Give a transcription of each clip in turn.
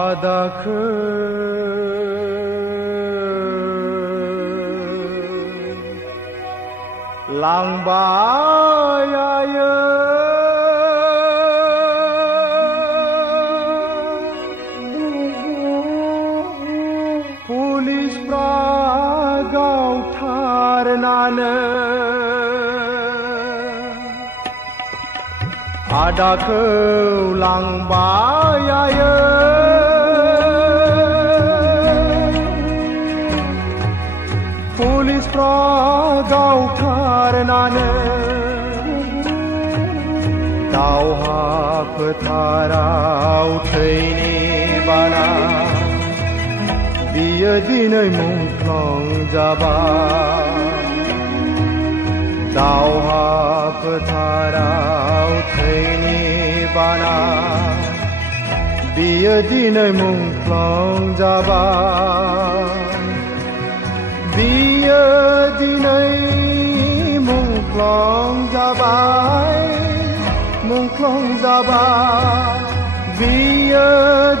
바다크 langbayaya pulis pragau tharnana adakau langbayaya pulis pragau tharnana दावहा फोथाराव थैनि बाना बियो दिनै मुंख्लं जाबाय दावहा फोथाराव थैनि बाना बियो दिनै मुंख्लं जाबाय बियो दिनै मुंख्लं जाबाय मुंख्लं जाबाय बियो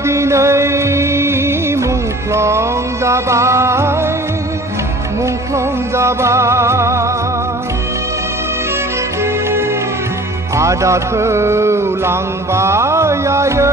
दिनै मुंख्लं जाबाय मुंख्लं जाबाय आदाखौ लांबायायो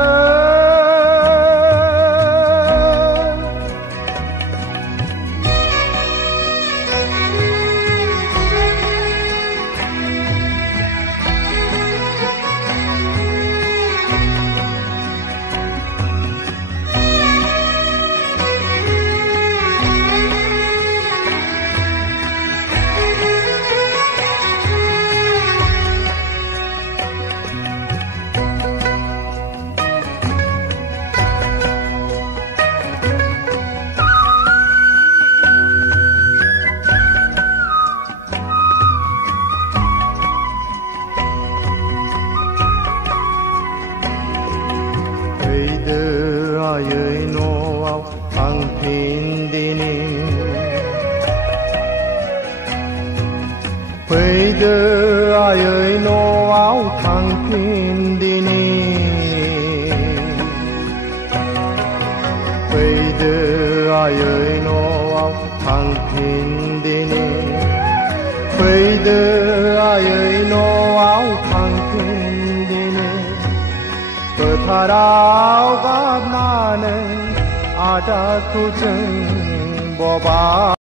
아여의 노아우 방핀디니 베이드 아여의 노아우 방핀디니 베이드 아여의 노아우 방핀디니 베이드 아여의 노아우 방핀디니 फोथाराव गाबनानै आदाखौ जों बबा